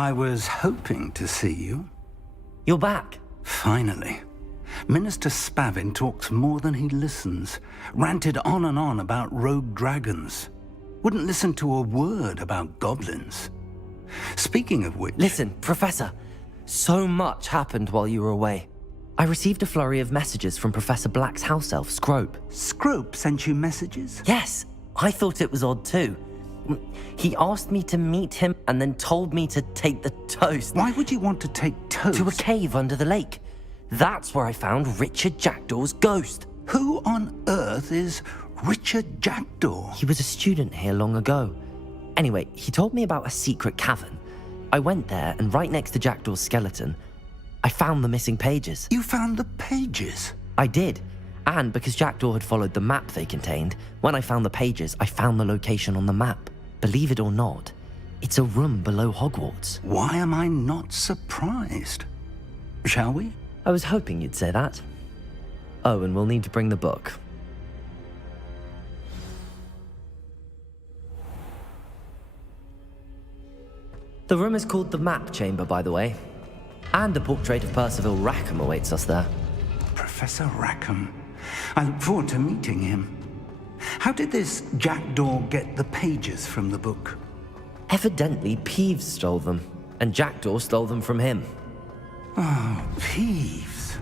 I was hoping to see you. You're back. Finally. Minister Spavin talks more than he listens. Ranted on and on about rogue dragons. Wouldn't listen to a word about goblins. Speaking of which... Listen, Professor. So much happened while you were away. I received a flurry of messages from Professor Black's house elf, Scrope. Scrope sent you messages? Yes, I thought it was odd too. He asked me to meet him and then told me to take the toast. Why would you want to take toast? To a cave under the lake. That's where I found Richard Jackdaw's ghost. Who on earth is Richard Jackdaw? He was a student here long ago. Anyway, he told me about a secret cavern. I went there, and right next to Jackdaw's skeleton, I found the missing pages. You found the pages? I did. And because Jackdaw had followed the map they contained, when I found the pages, I found the location on the map. Believe it or not, it's a room below Hogwarts. Why am I not surprised? Shall we? I was hoping you'd say that. Oh, and we'll need to bring the book. The room is called the Map Chamber, by the way. And a portrait of Percival Rackham awaits us there. Professor Rackham. I look forward to meeting him. How did this Jackdaw get the pages from the book? Evidently, Peeves stole them, and Jackdaw stole them from him. Oh, Peeves.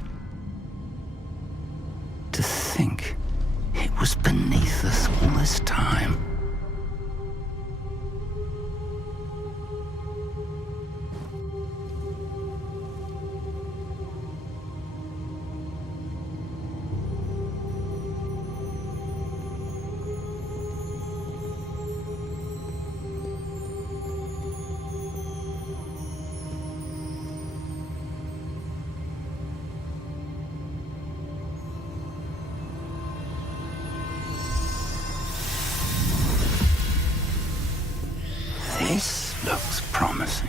To think it was beneath us all this time. This looks promising.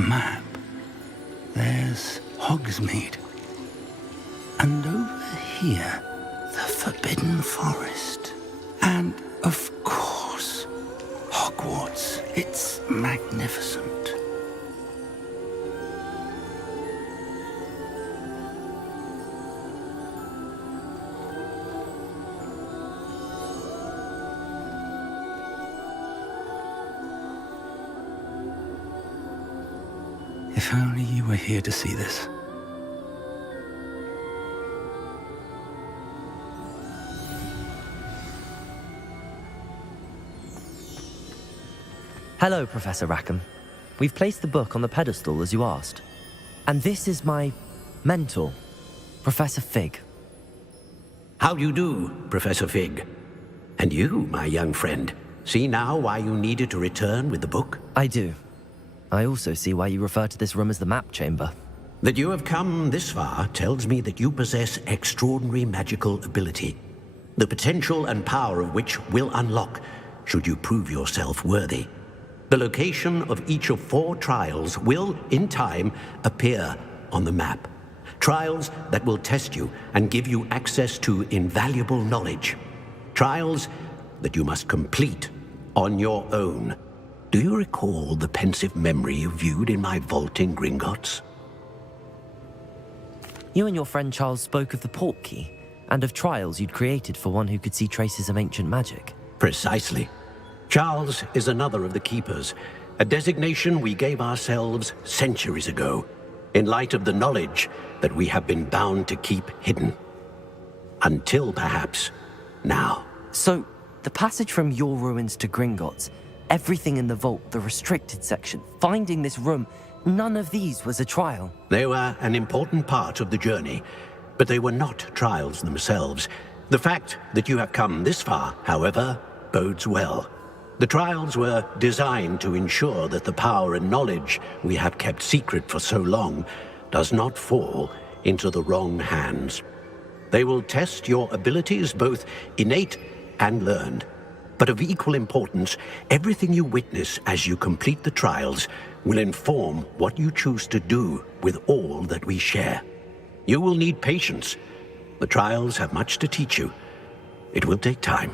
Map. There's Hogsmeade. And over here, the Forbidden Forest. And, of course, Hogwarts. It's magnificent. If only you were here to see this. Hello, Professor Rackham. We've placed the book on the pedestal as you asked. And this is my mentor, Professor Fig. How do you do, Professor Fig? And you, my young friend, see now why you needed to return with the book? I do. I also see why you refer to this room as the Map Chamber. That you have come this far tells me that you possess extraordinary magical ability, the potential and power of which will unlock should you prove yourself worthy. The location of each of 4 trials will, in time, appear on the map. Trials that will test you and give you access to invaluable knowledge. Trials that you must complete on your own. Do you recall the pensive memory you viewed in my vault in Gringotts? You and your friend Charles spoke of the Portkey, and of trials you'd created for one who could see traces of ancient magic. Precisely. Charles is another of the Keepers, a designation we gave ourselves centuries ago, in light of the knowledge that we have been bound to keep hidden. Until perhaps now. So, the passage from your ruins to Gringotts, everything in the vault, the restricted section, finding this room, none of these was a trial. They were an important part of the journey, but they were not trials themselves. The fact that you have come this far, however, bodes well. The trials were designed to ensure that the power and knowledge we have kept secret for so long does not fall into the wrong hands. They will test your abilities, both innate and learned. But of equal importance, everything you witness as you complete the trials will inform what you choose to do with all that we share. You will need patience. The trials have much to teach you. It will take time.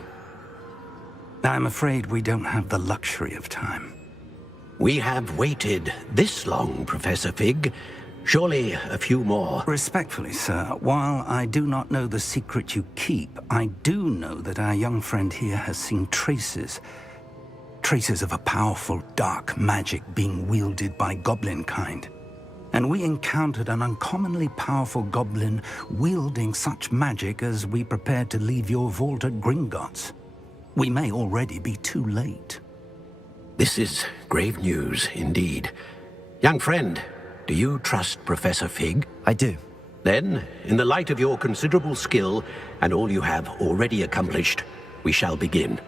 I'm afraid we don't have the luxury of time. We have waited this long, Professor Fig. Surely a few more. Respectfully, sir, while I do not know the secret you keep, I do know that our young friend here has seen traces of a powerful dark magic being wielded by goblin kind. And we encountered an uncommonly powerful goblin wielding such magic as we prepared to leave your vault at Gringotts. We may already be too late. This is grave news indeed. Young friend, do you trust Professor Fig? I do. Then, in the light of your considerable skill and all you have already accomplished, we shall begin.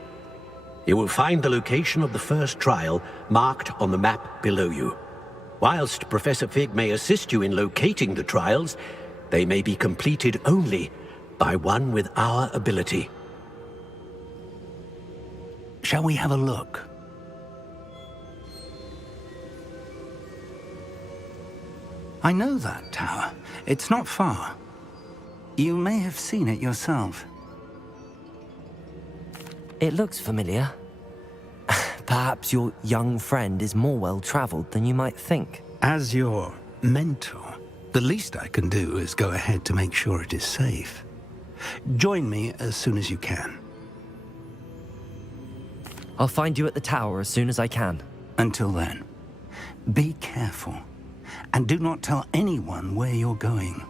You will find the location of the first trial marked on the map below you. Whilst Professor Fig may assist you in locating the trials, they may be completed only by one with our ability. Shall we have a look? I know that tower. It's not far. You may have seen it yourself. It looks familiar. Perhaps your young friend is more well-traveled than you might think. As your mentor, the least I can do is go ahead to make sure it is safe. Join me as soon as you can. I'll find you at the tower as soon as I can. Until then, be careful, and do not tell anyone where you're going.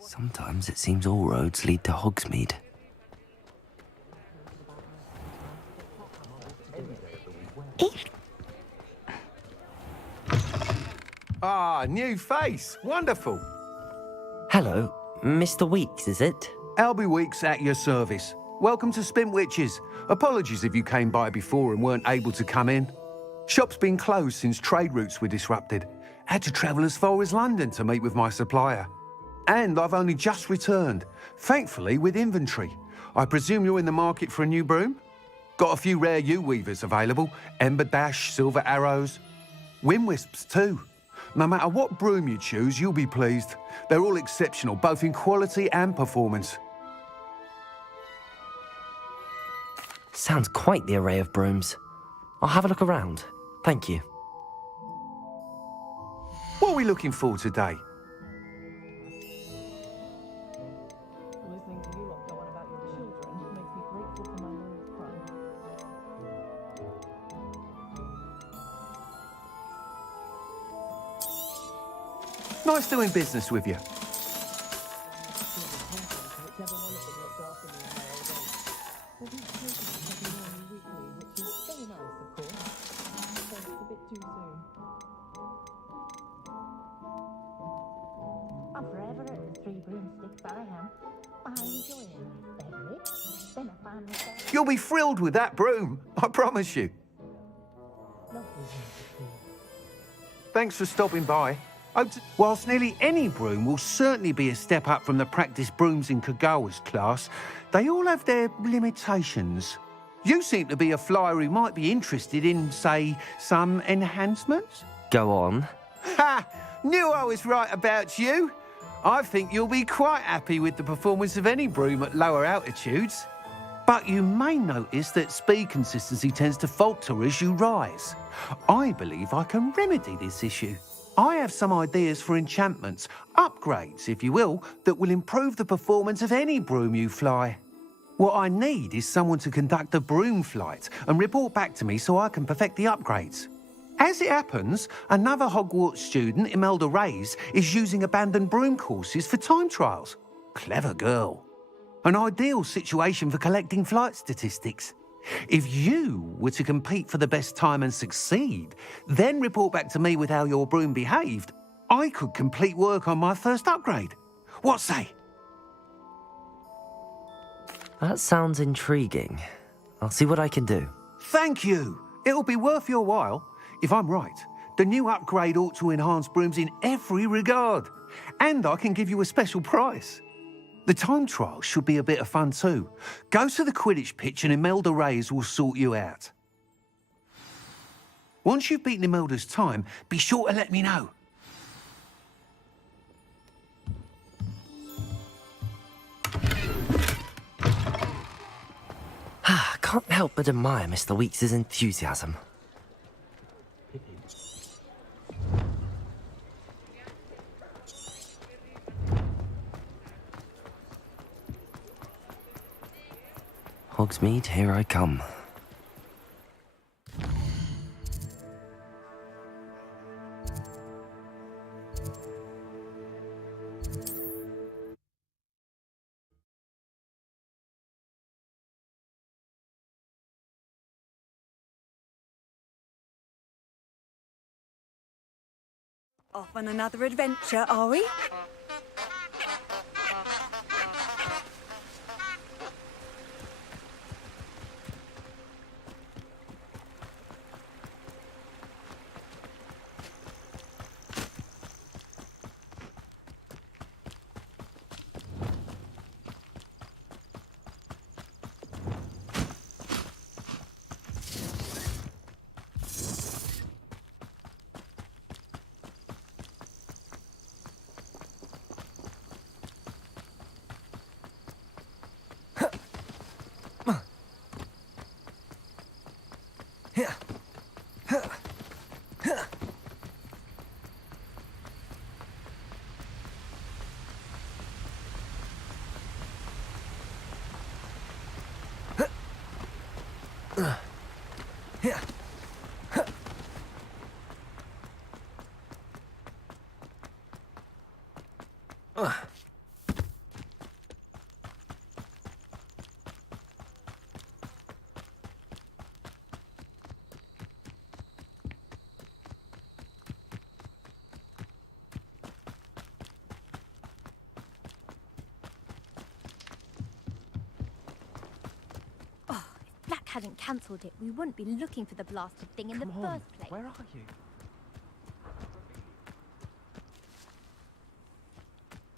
Sometimes it seems all roads lead to Hogsmeade. Ah, new face. Wonderful. Hello, Mr. Weeks, is it? Albie Weeks at your service. Welcome to Spintwitches. Apologies if you came by before and weren't able to come in. Shop's been closed since trade routes were disrupted. Had to travel as far as London to meet with my supplier. And I've only just returned, thankfully with inventory. I presume you're in the market for a new broom? Got a few rare yew-weavers available. Ember Dash, Silver Arrows. Wind-wisps too. No matter what broom you choose, you'll be pleased. They're all exceptional, both in quality and performance. Sounds quite the array of brooms. I'll have a look around. Thank you. What are we looking for today? Listening to you lot go on about your children makes me grateful for my Lord's crime. Nice doing business with you. Whichever one of them looked after me in my old age. But these patients have been on me weekly, which is very nice, of course. But it's a bit too soon. I'm forever at the Three Broomsticks, I am. I enjoy a nice beverage. Then I find myself You'll be thrilled with that broom, I promise you. Lovely to see. Thanks for stopping by. Whilst nearly any broom will certainly be a step up from the practice brooms in Kagawa's class, they all have their limitations. You seem to be a flyer who might be interested in, say, some enhancements? Go on. Ha! Knew I was right about you. I think you'll be quite happy with the performance of any broom at lower altitudes. But you may notice that speed consistency tends to falter as you rise. I believe I can remedy this issue. I have some ideas for enchantments, upgrades, if you will, that will improve the performance of any broom you fly. What I need is someone to conduct a broom flight and report back to me so I can perfect the upgrades. As it happens, another Hogwarts student, Imelda Reyes, is using abandoned broom courses for time trials. Clever girl. An ideal situation for collecting flight statistics. If you were to compete for the best time and succeed, then report back to me with how your broom behaved, I could complete work on my first upgrade. What say? That sounds intriguing. I'll see what I can do. Thank you. It'll be worth your while. If I'm right, the new upgrade ought to enhance brooms in every regard. And I can give you a special price. The time trial should be a bit of fun too. Go to the Quidditch pitch and Imelda Reyes will sort you out. Once you've beaten Imelda's time, be sure to let me know. Can't help but admire Mr. Weeks' enthusiasm. Hogsmeade, here I come. Off on another adventure, are we? Black hadn't cancelled it, we wouldn't be looking for the blasted thing in the first place. Where are you?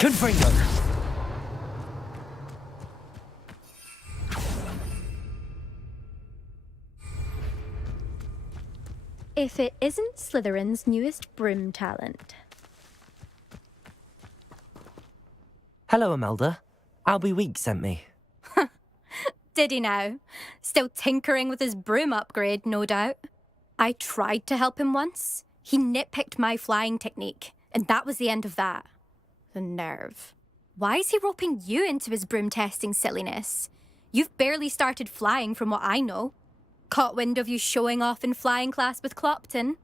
Confringo! If it isn't Slytherin's newest broom talent. Hello, Imelda. Albie Weeks sent me. Did he now? Still tinkering with his broom upgrade, no doubt. I tried to help him once. He nitpicked my flying technique, and that was the end of that. The nerve. Why is he roping you into his broom testing silliness? You've barely started flying from what I know. Caught wind of you showing off in flying class with Clopton.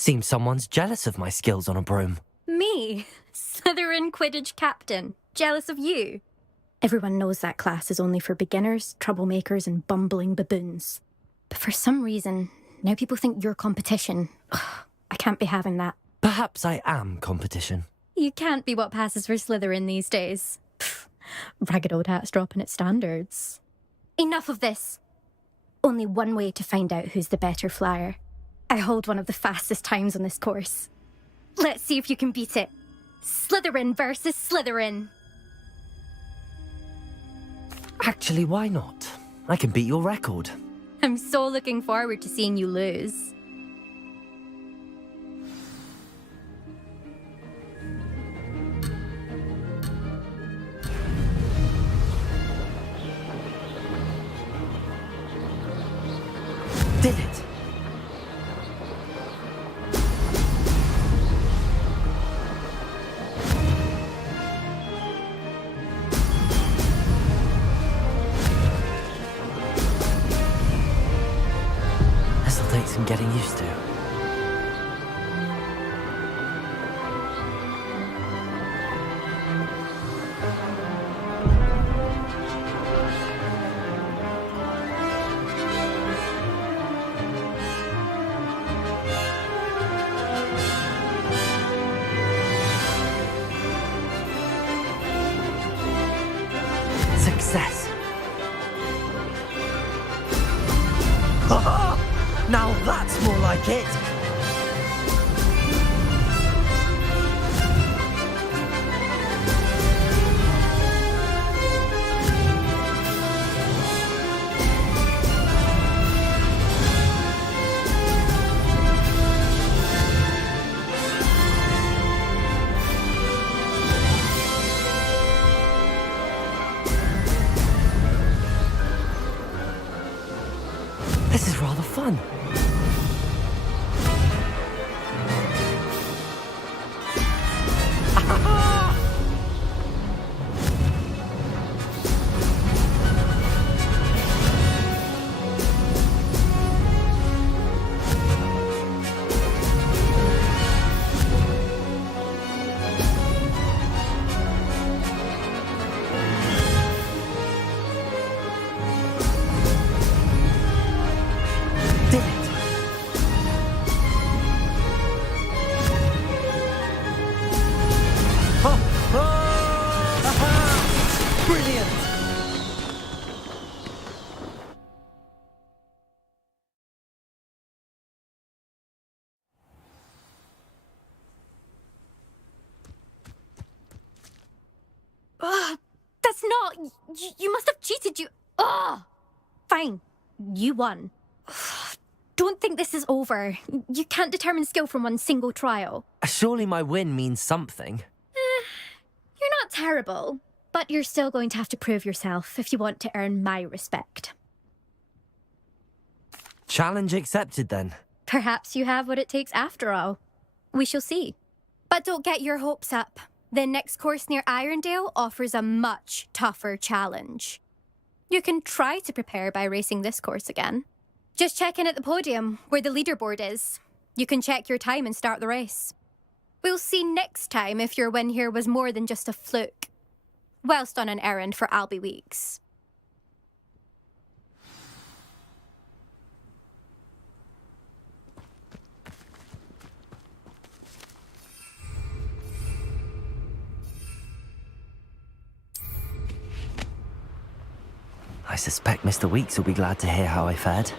Seems someone's jealous of my skills on a broom. Me? Slytherin Quidditch captain. Jealous of you? Everyone knows that class is only for beginners, troublemakers, and bumbling baboons. But for some reason, now people think you're competition. Ugh, I can't be having that. Perhaps I am competition. You can't be what passes for Slytherin these days. Pfft, ragged old hat's dropping its standards. Enough of this. Only one way to find out who's the better flyer. I hold one of the fastest times on this course. Let's see if you can beat it. Slytherin versus Slytherin. Actually, why not? I can beat your record. I'm so looking forward to seeing you lose. Did it! This'll take some getting used to. Success. Now that's more like it. This is rather fun. Did it? Brilliant! That's not... You must have cheated, you... Ugh! Fine. You won. Don't think this is over. You can't determine skill from one single trial. Surely my win means something. You're not terrible, but you're still going to have to prove yourself if you want to earn my respect. Challenge accepted then. Perhaps you have what it takes after all. We shall see. But don't get your hopes up. The next course near Irondale offers a much tougher challenge. You can try to prepare by racing this course again. Just check in at the podium, where the leaderboard is. You can check your time and start the race. We'll see next time if your win here was more than just a fluke. Whilst on an errand for Albie Weeks. I suspect Mr. Weeks will be glad to hear how I fared.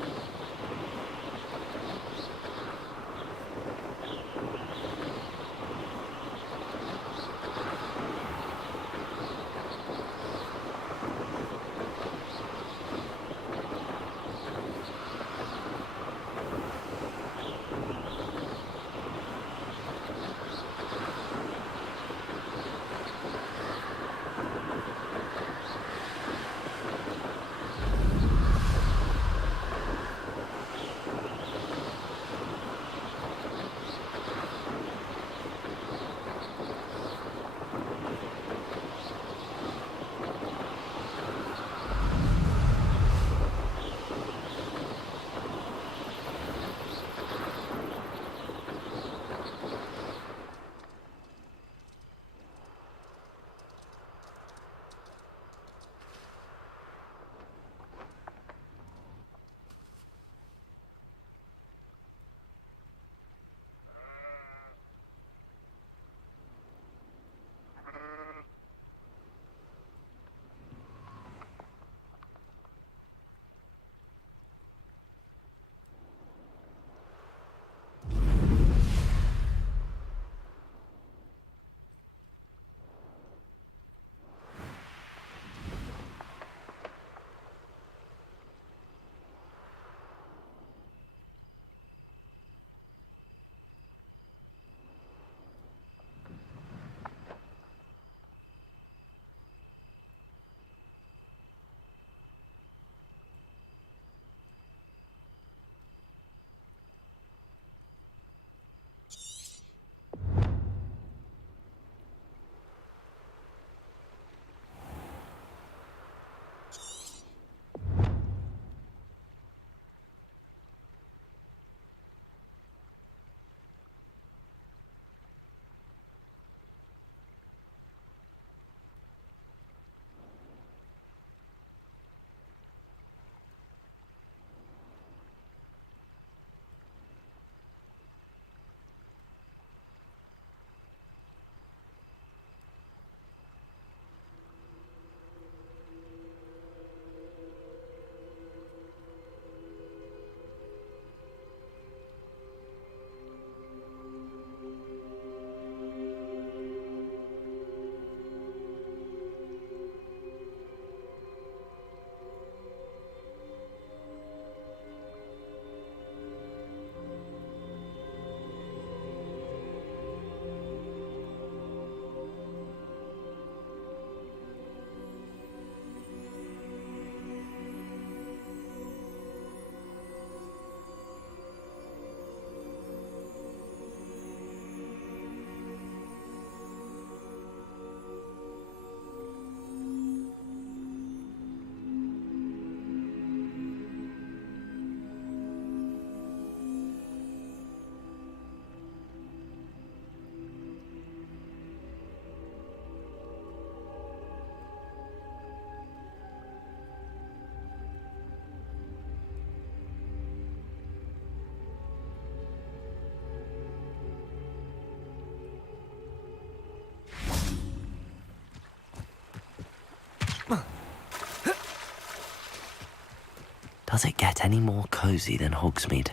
Does it get any more cozy than Hogsmeade?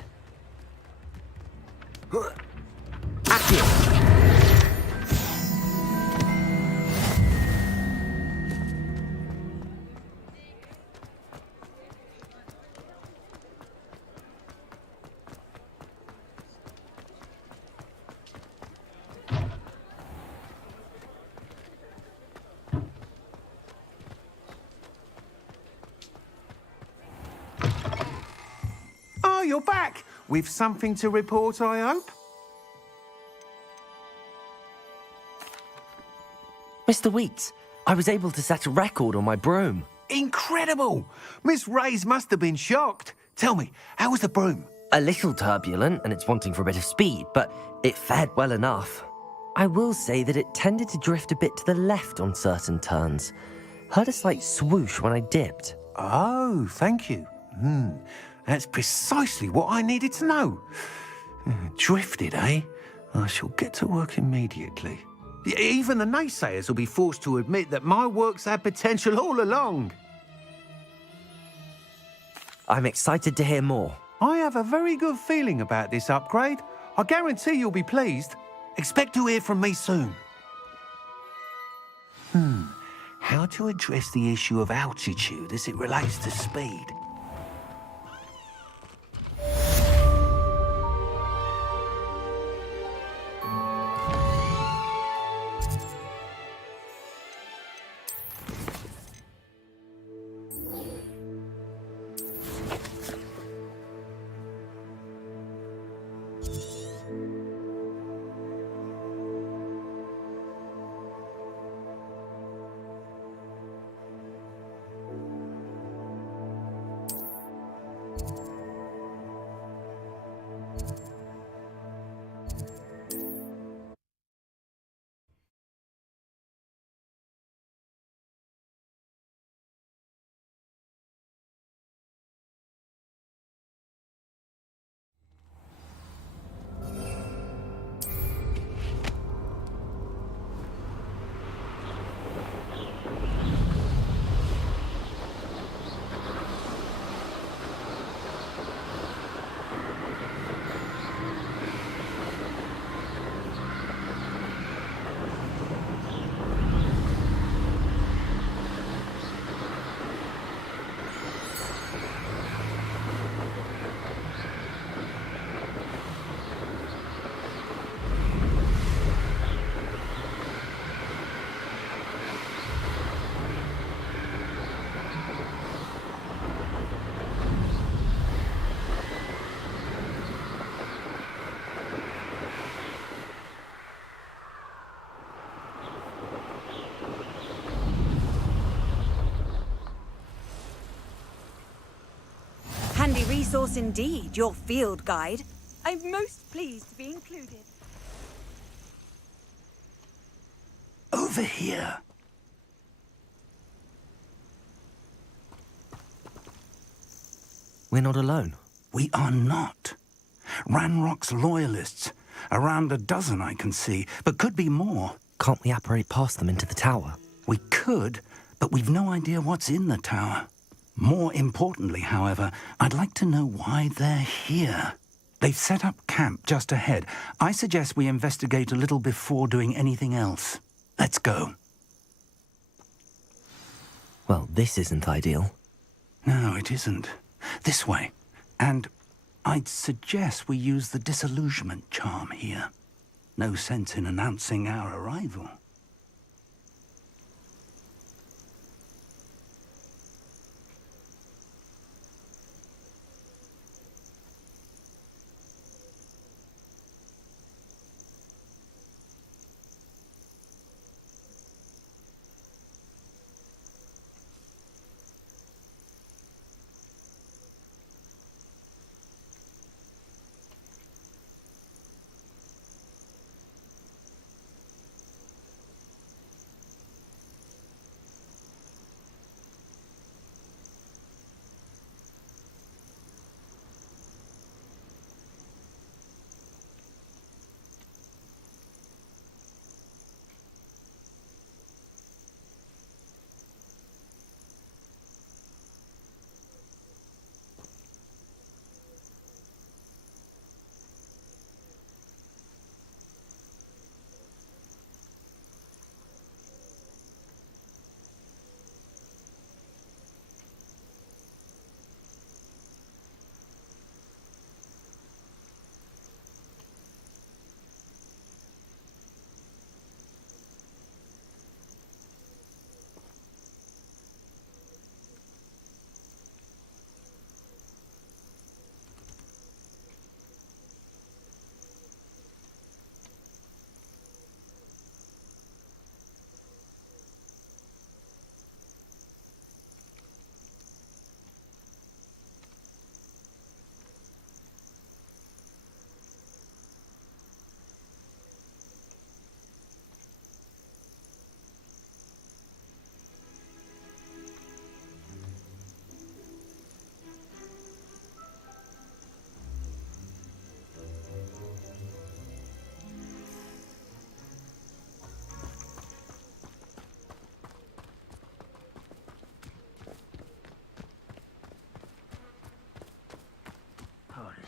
Accio! Oh, you're back! With something to report, I hope? Mr. Weeks, I was able to set a record on my broom. Incredible! Miss Ray's must have been shocked. Tell me, how was the broom? A little turbulent, and it's wanting for a bit of speed, but it fared well enough. I will say that it tended to drift a bit to the left on certain turns. Heard a slight swoosh when I dipped. Oh, thank you. That's precisely what I needed to know. Drifted, eh? I shall get to work immediately. Even the naysayers will be forced to admit that my work's had potential all along. I'm excited to hear more. I have a very good feeling about this upgrade. I guarantee you'll be pleased. Expect to hear from me soon. How to address the issue of altitude as it relates to speed? Handy resource indeed, your field guide. I'm most pleased to be included. Over here. We're not alone. We are not. Ranrock's loyalists. Around a dozen I can see, but could be more. Can't we apparate past them into the tower? We could, but we've no idea what's in the tower. More importantly, however, I'd like to know why they're here. They've set up camp just ahead. I suggest we investigate a little before doing anything else. Let's go. Well, this isn't ideal. No, it isn't. This way. And I'd suggest we use the disillusionment charm here. No sense in announcing our arrival.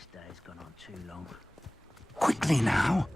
This day's gone on too long. Quickly now!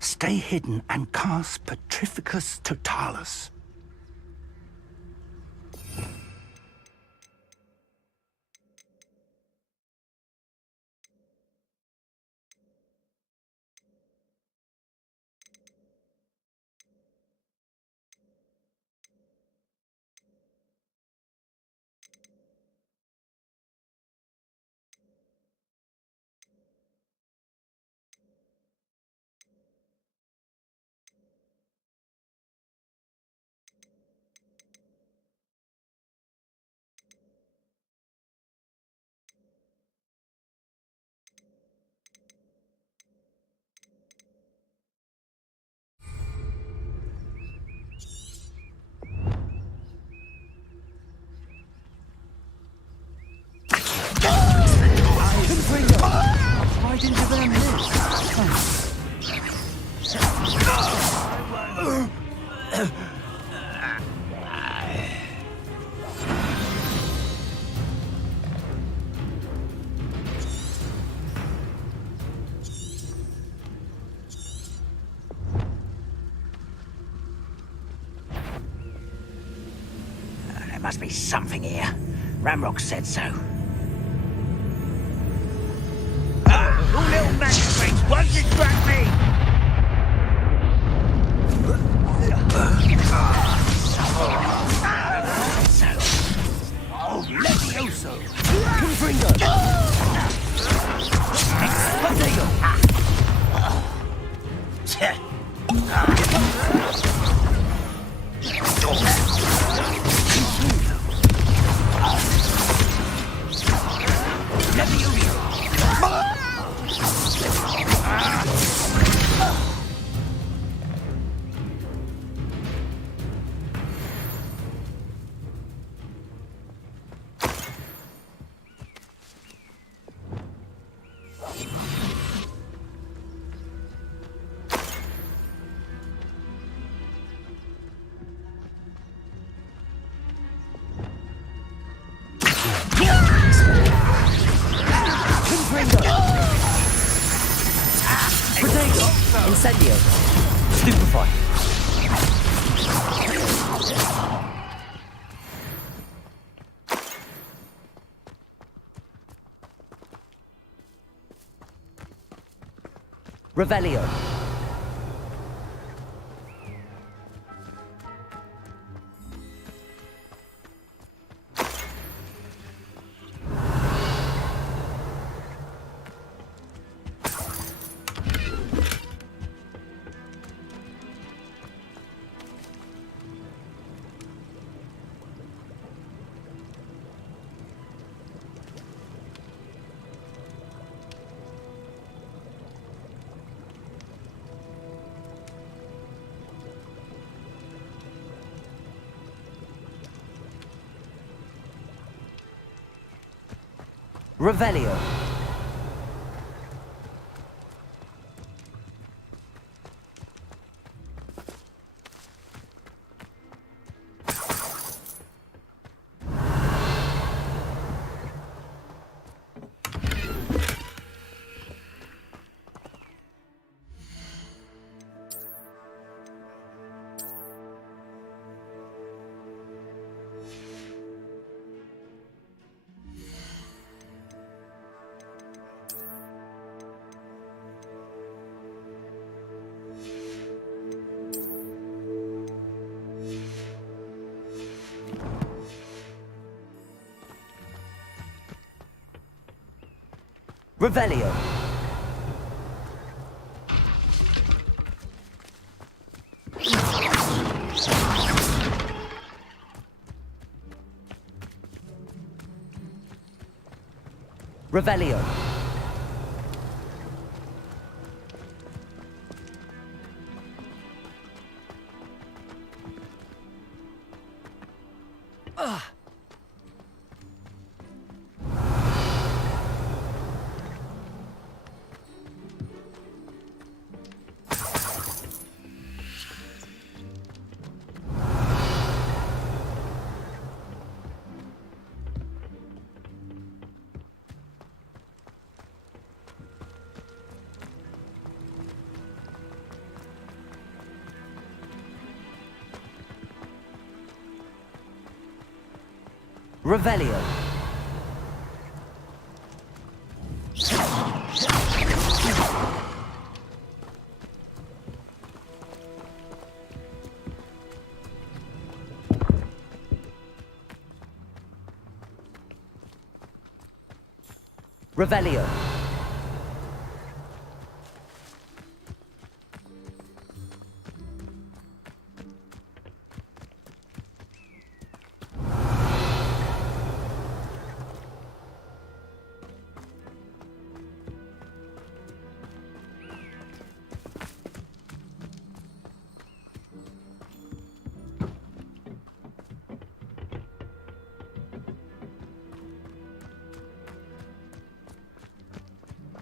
Stay hidden and cast Petrificus Totalis. Right into their midst. There must be something here. Ramrock said so. You little magistrates, won't distract me! Oh, Levioso! Confringo! Explodeo! Incendio. Stupefy. Revelio. Revelio. Revelio. Revelio. Revelio. Revelio.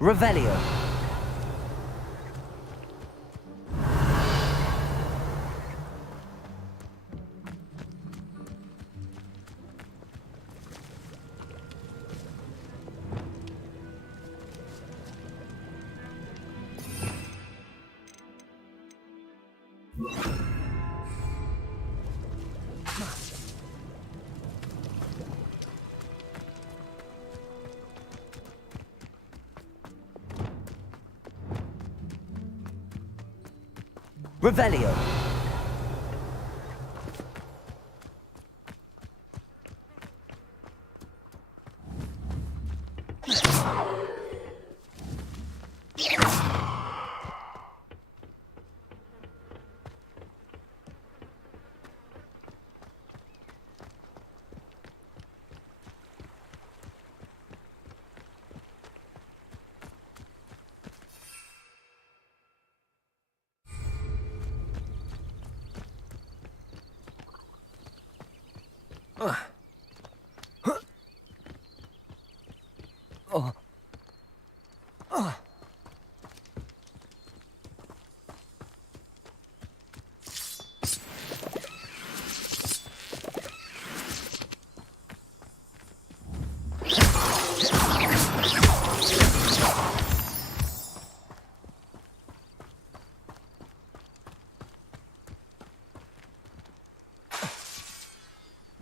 Revelio. Revelio.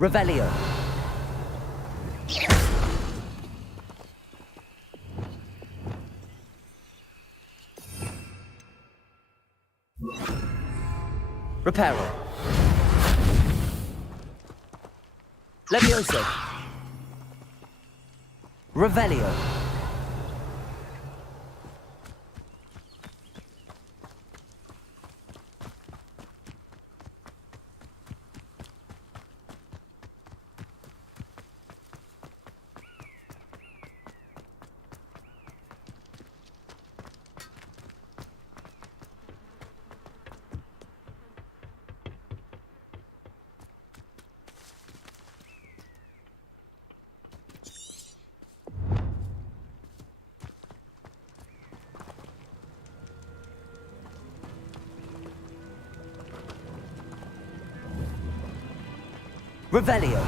Revelio. Reparo. Levioso. Revelio. Revelio.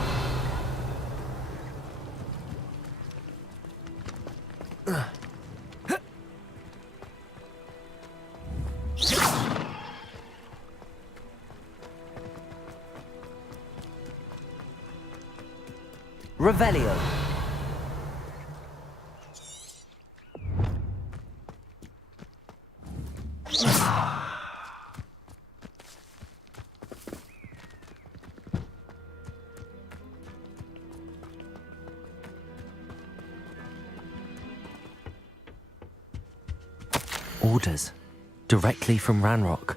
Revelio. Orders. Directly from Ranrock.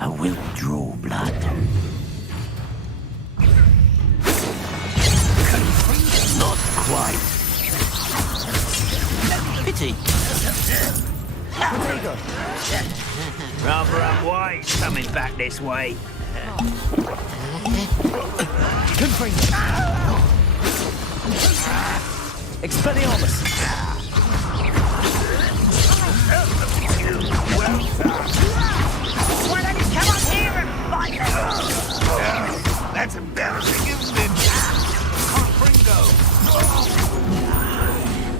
I will draw blood. Not quite. Pity. Rather unwise coming back this way. Expelliarmus! Why don't you come up here and fight them? That's embarrassing, isn't it?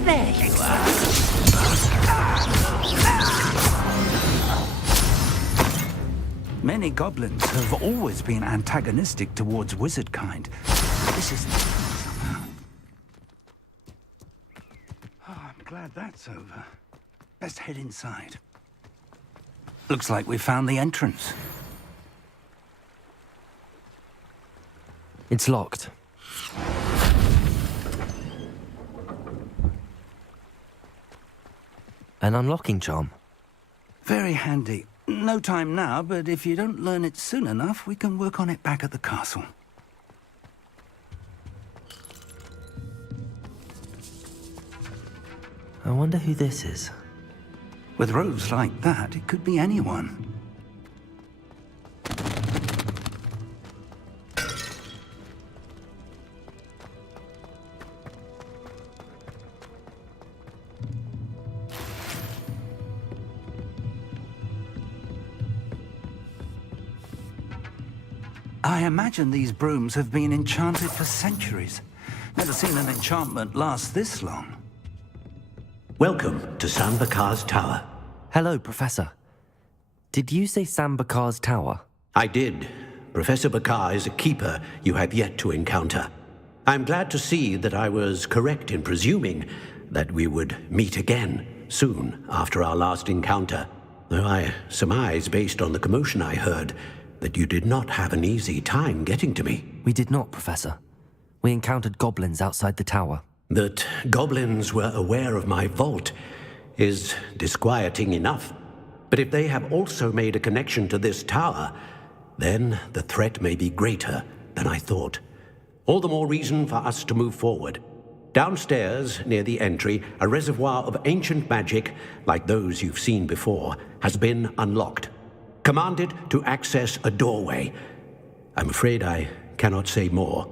There you are. Many goblins have always been antagonistic towards wizard kind. This is somehow. Oh, I'm glad that's over. Best head inside. Looks like we found the entrance. It's locked. An unlocking charm. Very handy. No time now, but if you don't learn it soon enough, we can work on it back at the castle. I wonder who this is. With robes like that, it could be anyone. I imagine these brooms have been enchanted for centuries. Never seen an enchantment last this long. Welcome to Sambakar's Tower. Hello, Professor. Did you say Sambakar's Tower? I did. Professor Bakar is a keeper you have yet to encounter. I'm glad to see that I was correct in presuming that we would meet again soon after our last encounter, though I surmise, based on the commotion I heard, that you did not have an easy time getting to me. We did not, Professor. We encountered goblins outside the tower. That goblins were aware of my vault is disquieting enough. But if they have also made a connection to this tower, then the threat may be greater than I thought. All the more reason for us to move forward. Downstairs, near the entry, a reservoir of ancient magic, like those you've seen before, has been unlocked. Commanded to access a doorway. I'm afraid I cannot say more.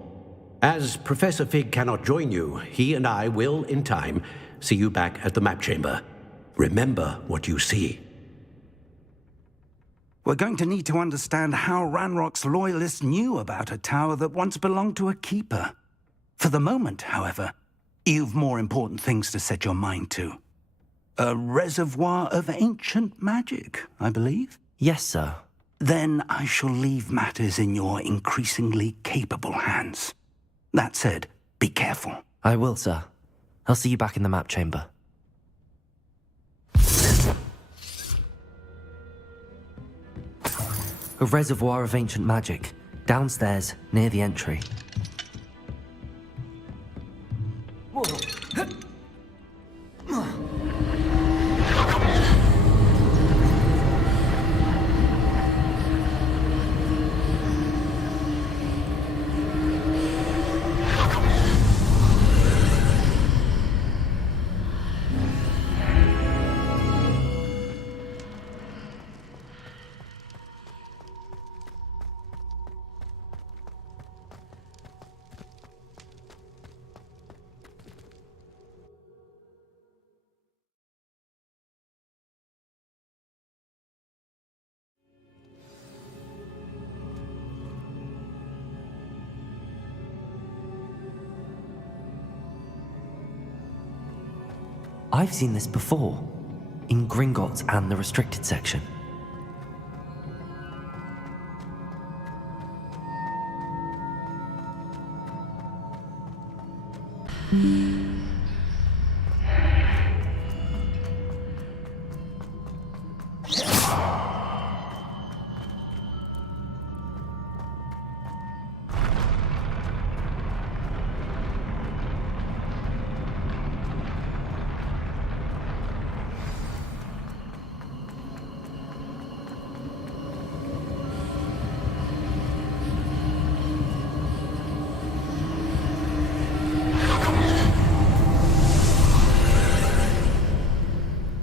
As Professor Fig cannot join you, he and I will, in time, see you back at the map chamber. Remember what you see. We're going to need to understand how Ranrock's loyalists knew about a tower that once belonged to a keeper. For the moment, however, you've more important things to set your mind to. A reservoir of ancient magic, I believe? Yes, sir. Then I shall leave matters in your increasingly capable hands. That said, be careful. I will, sir. I'll see you back in the map chamber. A reservoir of ancient magic, downstairs, near the entry. I've seen this before, in Gringotts and the restricted section.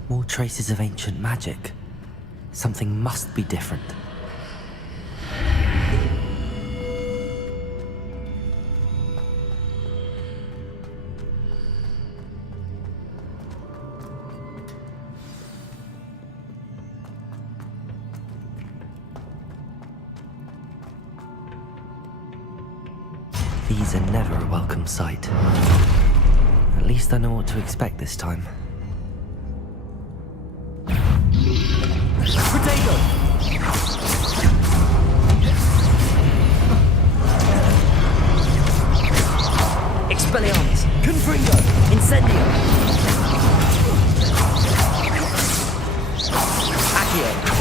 More traces of ancient magic. Something must be different. These are never a welcome sight. At least I know what to expect this time. Potato! Expelliarmus! Confringo! Incendio! Accio!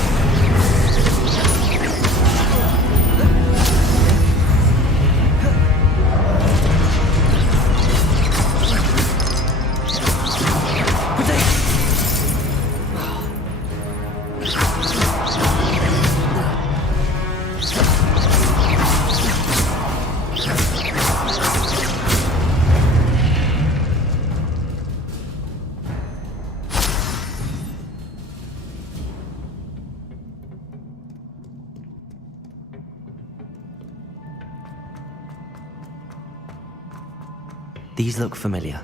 These look familiar.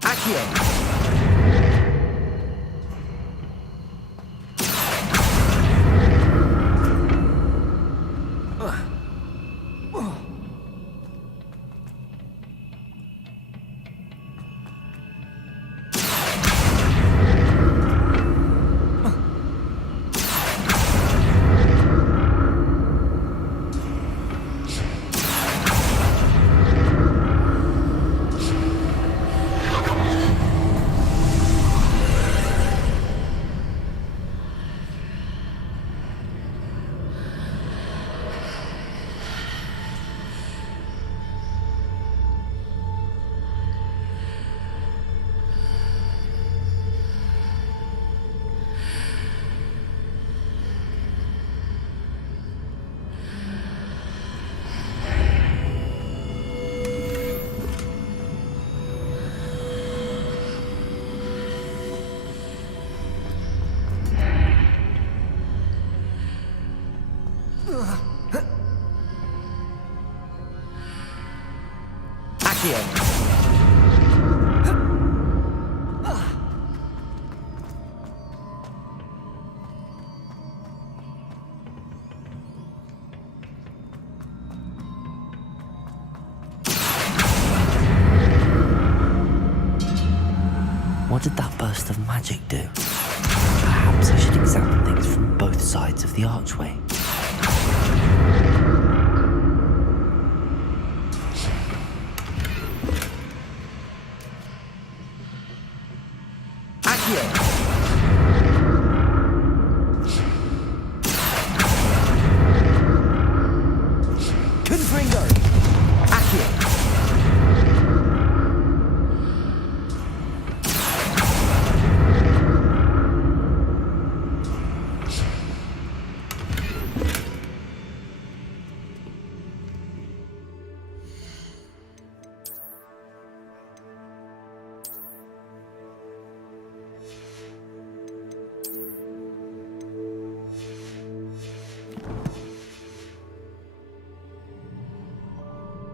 Accio! What did that burst of magic do? Perhaps I should examine things from both sides of the archway.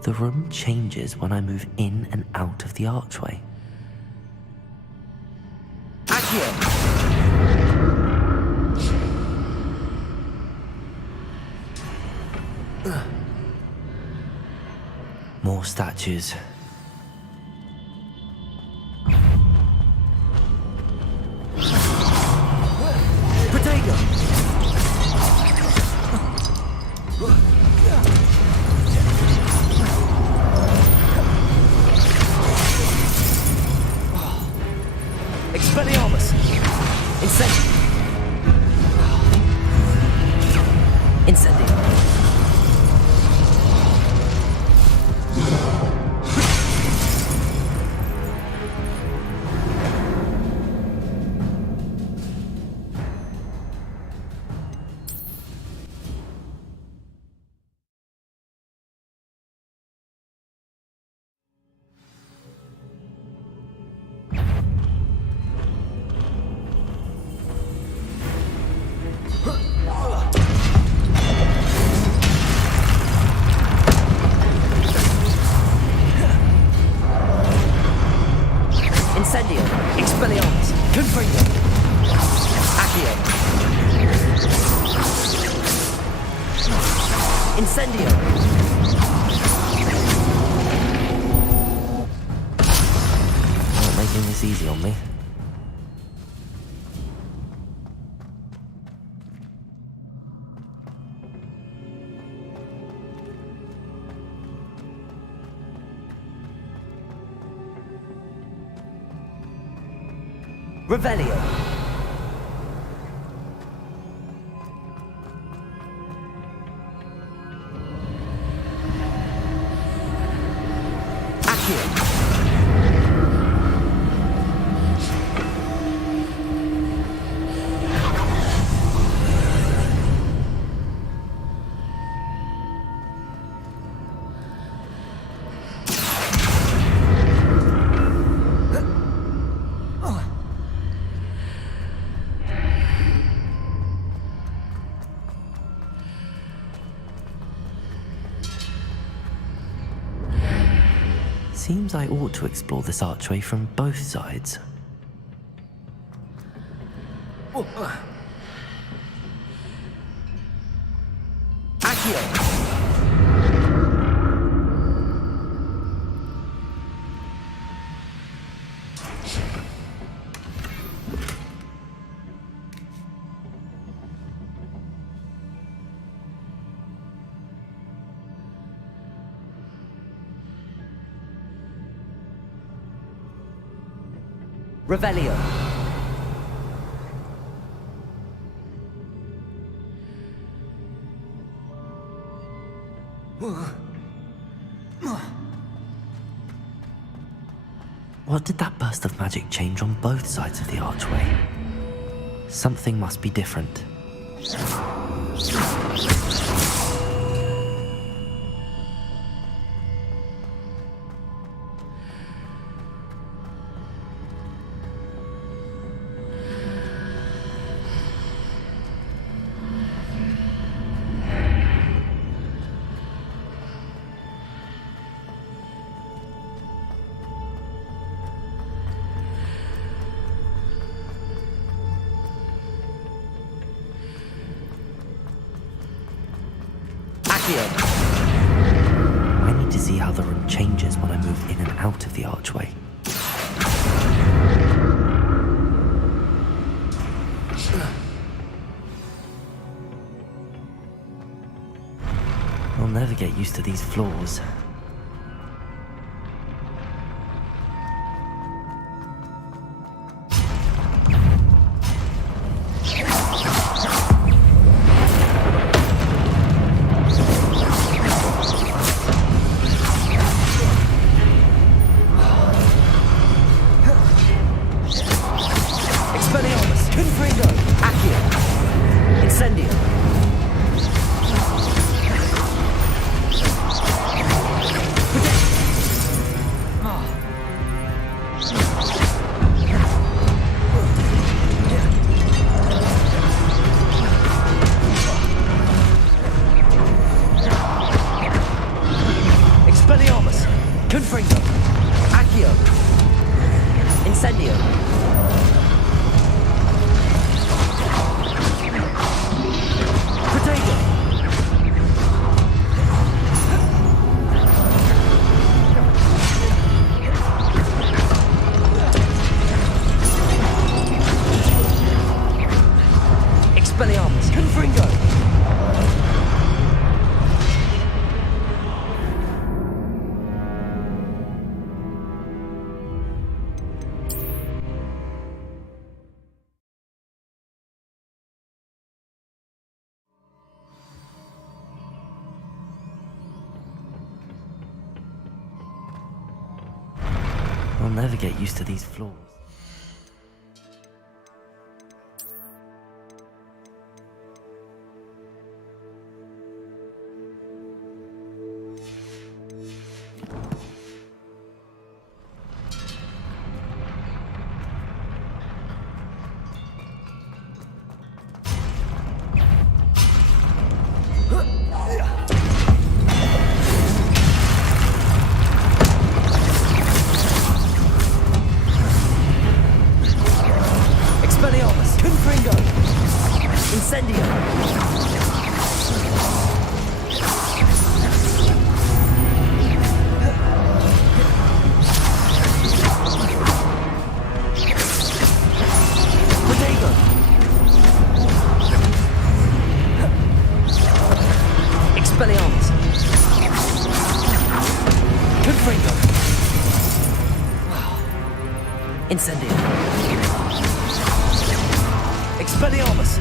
The room changes when I move in and out of the archway. More statues. Incendio. Incendio. Expelliarmus. Confringo. Accio. Incendio. Not making this easy on me. Revelio. Accio. Seems I ought to explore this archway from both sides. Accio! Revelio. What did that burst of magic change on both sides of the archway? Something must be different. I need to see how the room changes when I move in and out of the archway. I'll never get used to these floors. I'll never get used to these floors. Incendio. Expelliarmus.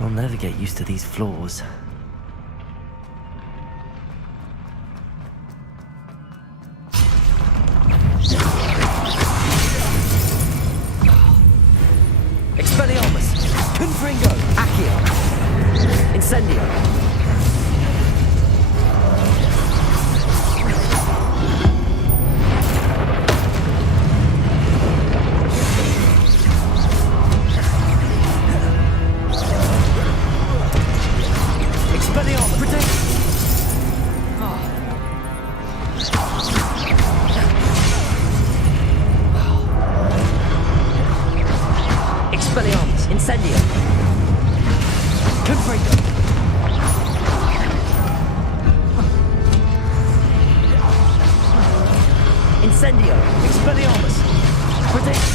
I'll never get used to these floors. Expelliarmus. Confringo. Accio. Incendio. Expelliarmus. Incendio. Confringo. Incendio. Expelliarmus. Protect.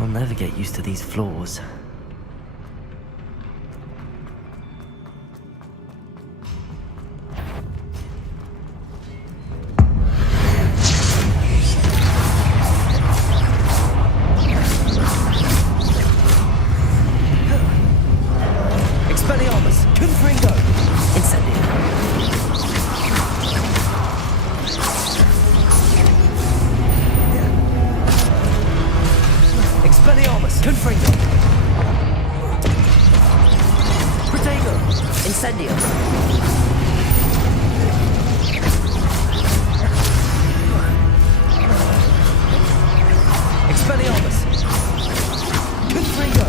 I'll never get used to these floors. Expelliarmus. Confringo. Incendio. Expelliarmus. Confringo. Protego. Incendio. Expelliarmus. Confringo.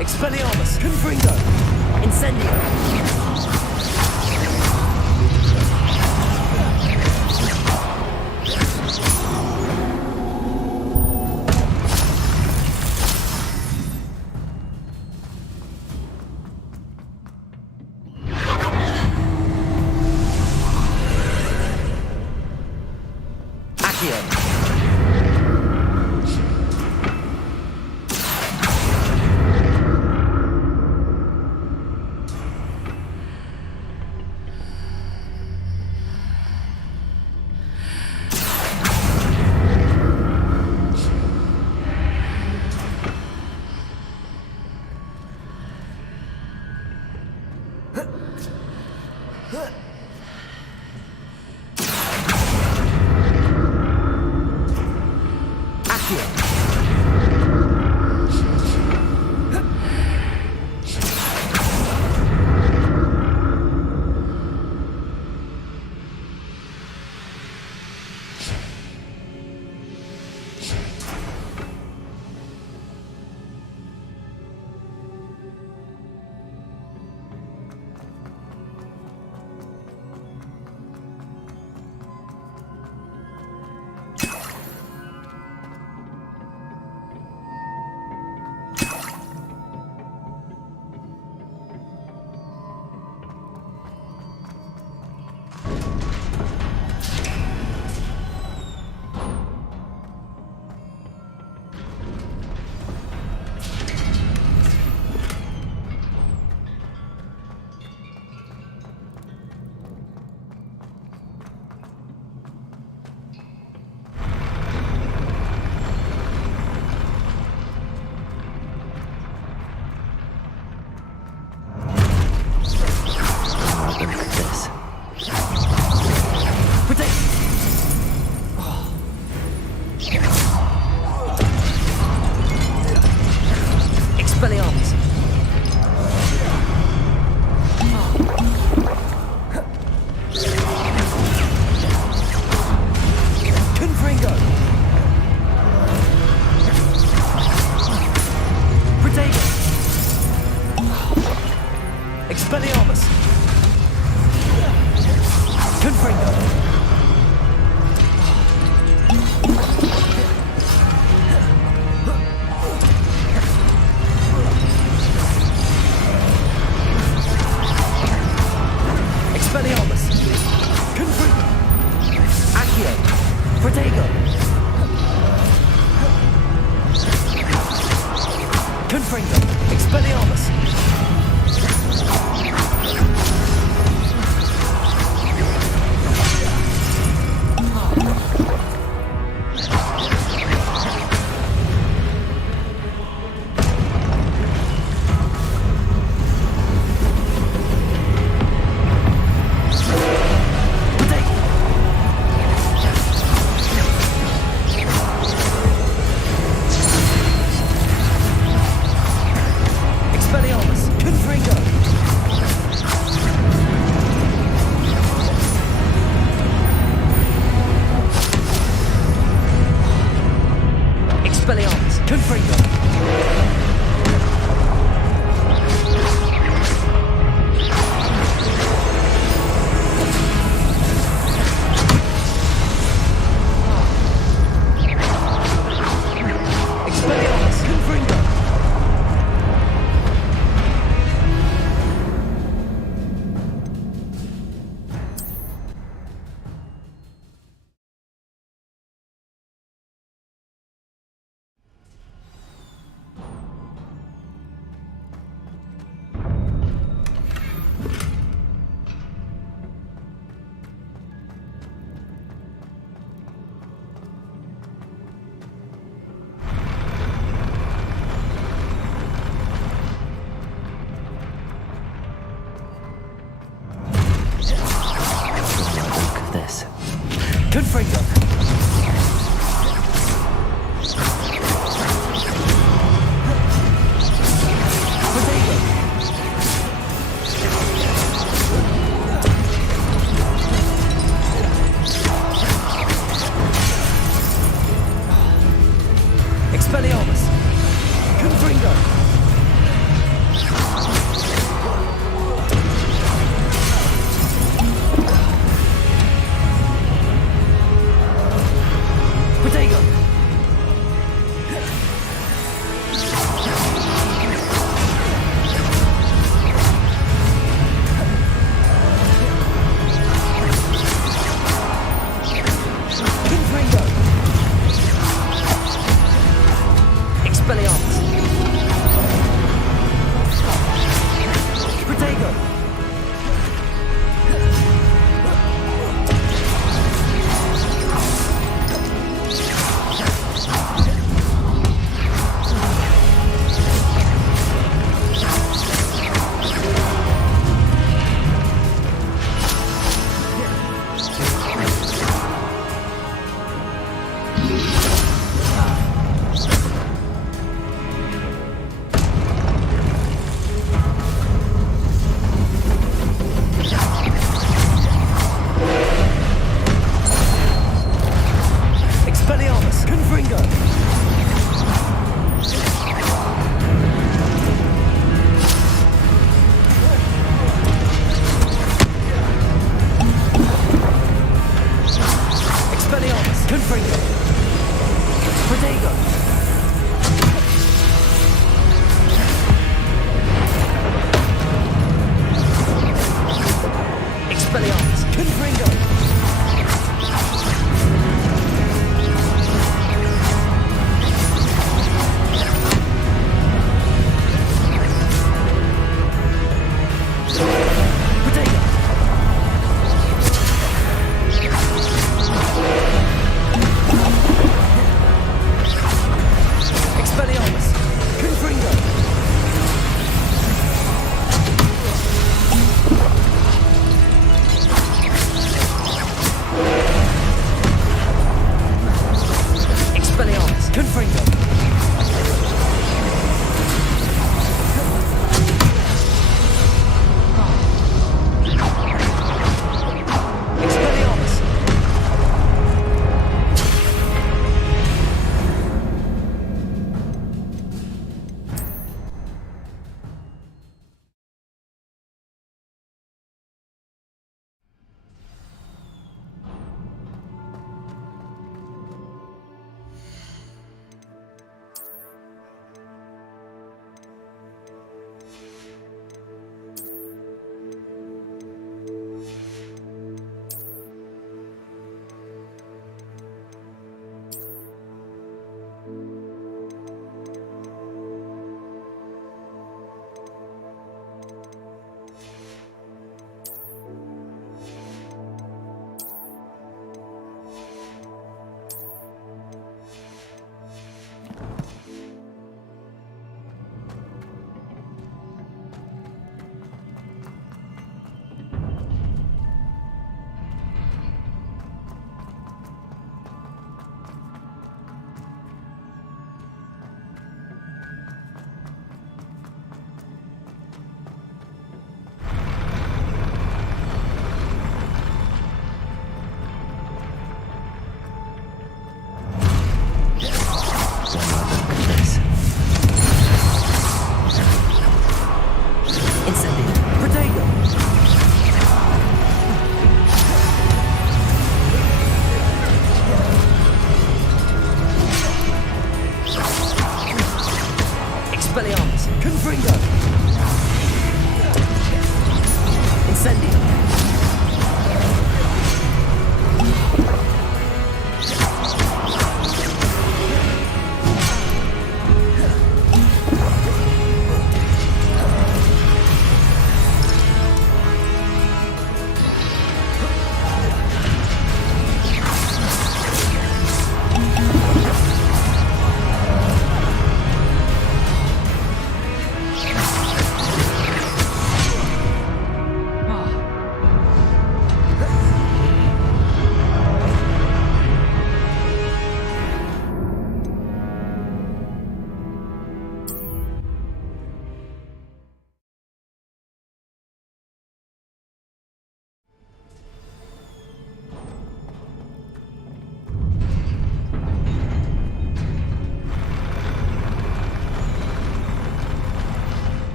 Expelliarmus. Confringo. Incendio. Accio. Protego! Confringo! Expelliarmus! Expelliarmus! Confringo! Expelliarmus! Confringo! Expelliarmus! Confringo! Look at this. Confringo! Protego! Expelliarmus! Confringo! Protego! Confringo! Expelliarmus! Protego! Expelliarmus! Confringo! Expelliarmus! Confringo! Protego! Expelliarmus! Confringo! Protego!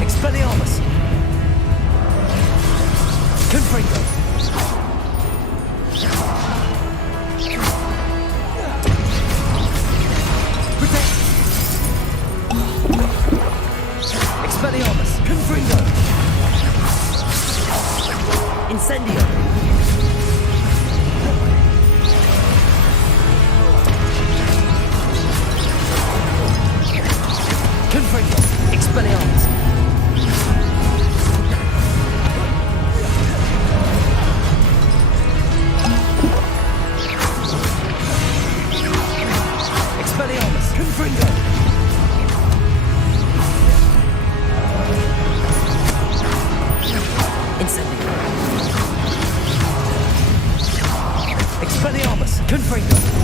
Expelliarmus! Confringo! Protect! Expelliarmus! Confringo! Incendio! Confringo! Expelliarmus! Expelliarmus! Confringo! Incendio! Expelliarmus! Confringo!